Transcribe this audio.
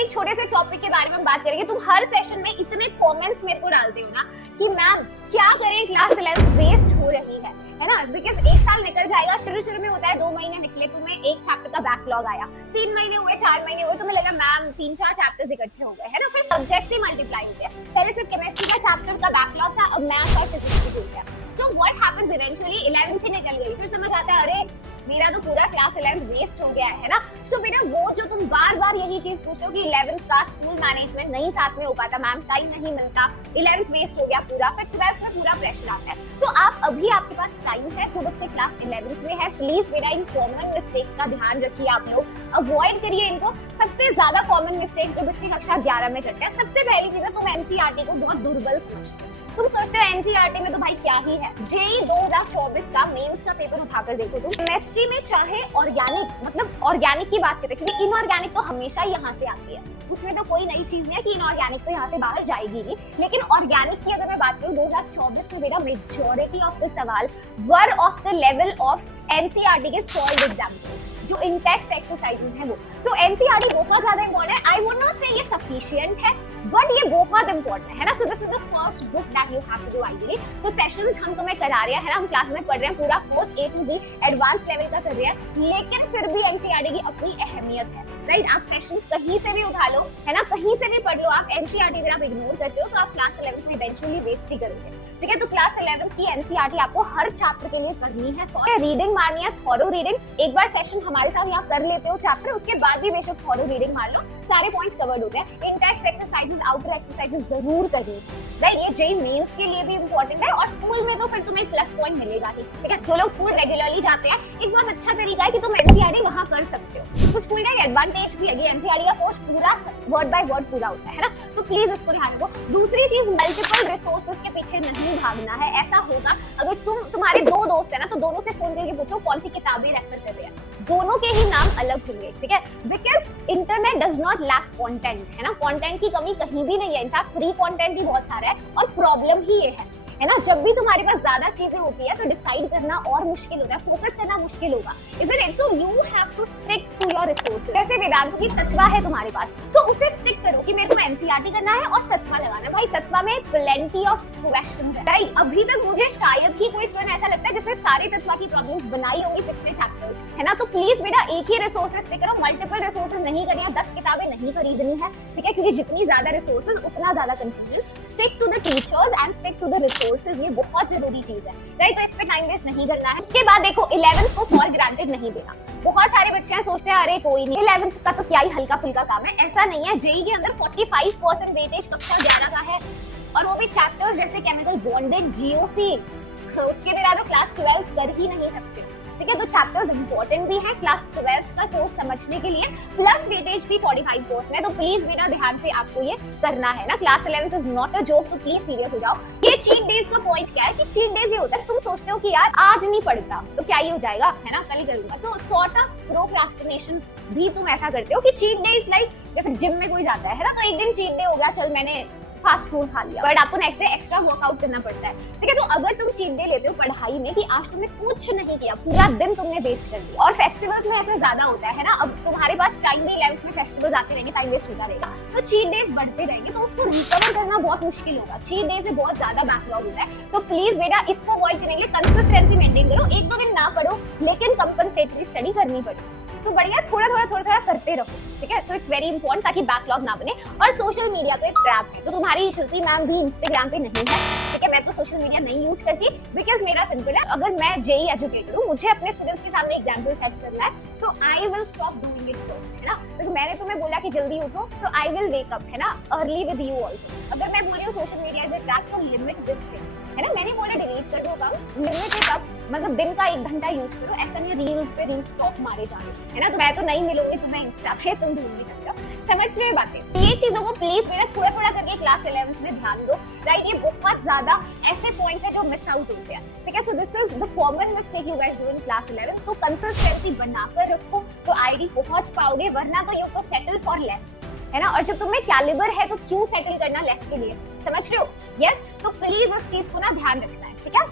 एक छोटे से टॉपिक के बारे में बात करेंगे। तुम हर सेशन में इतने कमेंट्स मेरे को डालते हो ना कि मैम क्या करें, क्लास 11 वेस्ट हो रही है ना। बिकॉज एक साल निकल जाएगा, शुरू में होता है 2 महीने निकले, तुम्हें एक चैप्टर का बैकलॉग आया, 3 महीने हुए, 4 महीने हुए, तुम्हें लगा मैम 3-4 चैप्टर्स इकट्ठे हो गए है ना। फिर सब्जेक्ट्स ही मल्टीप्लाई होते हैं। पहले सिर्फ केमिस्ट्री का चैप्टर का बैकलॉग था, अब मैथ्स और फिजिक्स भी जुड़ गया। So what happens eventually 11th ही निकल गई, फिर समझ आता है अरे मेरा तो पूरा क्लास 11 वेस्ट हो गया है ना। सो बेटा वो जो तुम बार-बार यही चीज पूछते हो कि 11th का स्कूल मैनेजमेंट नहीं साथ में हो पाता, मैम टाइम नहीं मिलता, 11th वेस्ट हो गया पूरा, फिर 12th में पूरा प्रेशर आता है। तो आप अभी आपके पास टाइम है, जो बच्चे क्लास 11th में है प्लीज बेटा इन कॉमन मिस्टेक्स का ध्यान रखिए, आप लोग अवॉइड करिए इनको। सबसे ज्यादा कॉमन मिस्टेक्स जो बच्चे कक्षा 11 में करते हैं, सबसे पहली चीज है तुम एनसीईआरटी को बहुत दुर्बल समझते हो। तुम सोचते हो एनसीईआरटी में तो भाई क्या ही है। जेईई 2024 का मेंस का पेपर उठाकर देखो तुम, केमिस्ट्री में चाहे ऑर्गेनिक, मतलब ऑर्गेनिक की बात करें क्योंकि इनऑर्गेनिक तो हमेशा यहाँ से आती है, उसमें तो कोई नई चीज नहीं है कि इनऑर्गेनिक तो यहाँ से बाहर जाएगी ही। लेकिन ऑर्गेनिक की अगर मैं बात करूँ 2024 में बेटा मेजॉरिटी ऑफ द सवाल वर of the level of NCERT के सॉल्व्ड एग्जांपल्स, जो इन टेक्स्ट एक्सरसाइजेस हैं वो। तो एनसीईआरटी बहुत ज्यादा इंपॉर्टेंट है। आई वुड नॉट से ये सफिशिएंट है, बट ये बहुत इंपॉर्टेंट है ना। So this is the first book that you have to do ideally. तो सेशंस हम तुम्हें करा रहे हैं ना, हम क्लास में पढ़ रहे हैं, पूरा course A to Z advance level का कर रहे हैं, लेकिन फिर भी एनसीईआरटी की अपनी अहमियत है, राइट। आप सेशंस कहीं से भी उठा लो है ना, कहीं से भी पढ़ लो आप, एनसीईआरटी अगर आप इग्नोर करते हो तो आप क्लास 11 में इवेंचुअली वेस्ट ही करोगे, ठीक है। तो क्लास 11 की एनसीईआरटी आपको हर चैप्टर के लिए करनी है। सो रीडिंग मारनी है, थॉरो रीडिंग। एक बार सेशन हमारे साथ यहाँ कर लेते हो चैप्टर, उसके बाद भी बेशक थॉरो रीडिंग मार लो, सारे पॉइंट्स कवर्ड होते हैं। इन टेक्स्ट एक्सरसाइजेस, आउटर एक्सरसाइजेस जरूर करनी है, राइट। ये जेईई मेंस के लिए भी इंपॉर्टेंट है, और स्कूल में तो फिर तुम्हें प्लस पॉइंट मिलेगा ही, ठीक है। जो लोग स्कूल रेगुलरली जाते हैं, एक बहुत अच्छा तरीका है कि तुम एनसीईआरटी वहां कर सकते हो। तो स्कूल का एक एडवांटेज भी है, एनसीईआरटी का कोर्स पूरा वर्ड बाय वर्ड पूरा होता है ना। तो प्लीज इसको ध्यान रखो। दूसरी चीज, मल्टीपल रिसोर्सेज के पीछे नहीं भागना है। ऐसा होगा अगर तुम्हारे 2 दोस्त है ना, तो दोनों से फोन करके पूछो कौन सी किताबें रेफर कर रहे हैं, दोनों के ही नाम अलग होंगे, ठीक है। Because internet does not lack content, है ना। कंटेंट की कमी कहीं भी नहीं है, इनफैक्ट फ्री कंटेंट भी बहुत सारा है, और प्रॉब्लम ही ये है ना, जब भी तुम्हारे पास ज्यादा चीजें होती है तो डिसाइड करना और मुश्किल होता है, फोकस करना मुश्किल होगा, isn't it. So you have to stick to your resources. जैसे वेदांत की तत्वा है तुम्हारे पास, तो उसे स्टिक करो कि मेरे को एनसीईआरटी करना है और तत्वा लगाना है। भाई तत्वा में प्लेंटी ऑफ क्वेश्चंस है, राइट। अभी तक मुझे शायद ही कोई स्टूडेंट ऐसा लगता है जिसने सारे तत्वा की प्रॉब्लम्स बनाई होंगी पिछले चैप्टर्स, है ना। तो प्लीज बेटा एक ही रिसोर्सेज स्टिक करो, मल्टीपल रिसोर्सेज नहीं करनी है, 10 किताबें नहीं खरीदनी है, ठीक है, क्योंकि जितनी ज्यादा रिसोर्सेज उतना ज्यादा confusion. Stick to the teachers and stick to the resources, ये बहुत जरूरी चीज है, राइट। तो इस पे टाइम वेस्ट नहीं करना है। उसके बाद देखो 11th को फॉर ग्रांटेड नहीं देना। बहुत सारे बच्चे हैं सोचते हैं अरे कोई नहीं, 11th का तो क्या ही हल्का फुल्का काम है, ऐसा नहीं है। जेईई के अंदर 45% वेटेज कक्षा 11 का है, और वो भी चैप्टर्स जैसे केमिकल बॉन्डिंग, जीओसी, उसके बिना तो क्लास 12 कर ही नहीं सकते, ठीक है। तो चैप्टर्स इंपॉर्टेंट भी है क्लास 12 का कोर्स समझने के लिए, प्लस वेटेज भी 45% है। तो प्लीज बेटा ध्यान से आपको ये करना है ना। Class 11 is not a joke, तो प्लीज सीरियस हो जाओ। ये चीट डेज का पॉइंट क्या है कि चीट डेज ये होता है, तुम सोचते हो कि यार आज नहीं पढ़ता तो क्या ही हो जाएगा, है ना, कल ही करूंगा। सो सॉर्ट ऑफ प्रोक्रास्टिनेशन भी तुम ऐसा करते हो कि चीट डे इज लाइक जैसे जिम में कोई जाता है ना, तो एक दिन चीट डे हो गया, चल मैंने फास्ट फूड खा लिया, बट आपको नेक्स्ट डे एक्स्ट्रा वर्कआउट करना पड़ता है, ठीक है। तो अगर तुम चीट डे लेते हो पढ़ाई में कि आज तुमने कुछ नहीं किया, पूरा दिन तुमने वेस्ट कर दिया, और फेस्टिवल्स में ऐसा ज्यादा होता है ना, अब तुम्हारे पास टाइम भी 11th में फेस्टिवल्स आते रहेंगे, टाइम वेस्ट होता रहेगा, तो चीट डेज बढ़ते रहेंगे, तो उसको रिकवर करना बहुत मुश्किल होगा। चीट डे से बहुत ज्यादा बैकलॉग होता है। तो प्लीज बेटा इसको अवॉइड करने के लिए कंसिस्टेंसी मेंटेन करो, 1-2 दिन ना पढ़ो, लेकिन कंपनसेटरी स्टडी करनी पड़ेगी। तो बढ़िया थोड़ा करते रहो, ठीक है। सो इट्स वेरी इंपॉर्टेंट ताकि बैकलॉग ना बने। और सोशल मीडिया तो एक ट्रैप है, तो तुम्हारी शिल्पी मैम भी इंस्टाग्राम पे नहीं है, ठीक है। मैं तो सोशल मीडिया नहीं यूज करती, बिकॉज मेरा सिंपल है, अगर मैं जेईई एजुकेटर हूँ, मुझे अपने स्टूडेंट्स के सामने एग्जाम्पल सेट करना है, तो I will stop doing it first, है ना। तो मैंने तुम्हें बोला कि जल्दी उठो, तो आई विल वेक अप, है ना, अर्ली विद यू ऑल्सो। अगर मैं बोल रही हूँ social media is a trap, so limit this thing, है ना। मैंने बोला डिलीट कर दो अकाउंट, लिमिट इट अप, मतलब दिन का 1 घंटा यूज करो, ऐसा नहीं रील्स पे रील स्टॉप मारे जाने, है ना। तो मैं तो नहीं मिलूंगी तुम्हें इंस्टा पे, तुम ढूंढ नहीं सकते हो, समझ रहे हो बातें। ये चीजों को प्लीज मेरा थोड़ा करके क्लास 11th में ध्यान दो, राइट। ये बहुत ज्यादा ऐसे पॉइंट्स है जो मिस आउट होते हैं, ठीक है। सो this is the common mistake you guys do in class 11। तो कंसिस्टेंसी बनाकर रखो, तो आईडी पहुंच पाओगे, वरना तो यू को सेटल फॉर लेस, है ना। और जब तुम्हें कैलिबर है तो क्यों सेटल करना लेस के लिए, समझ रहे हो। यस, तो प्लीज इस चीज को ना ध्यान रखना है, ठीक है।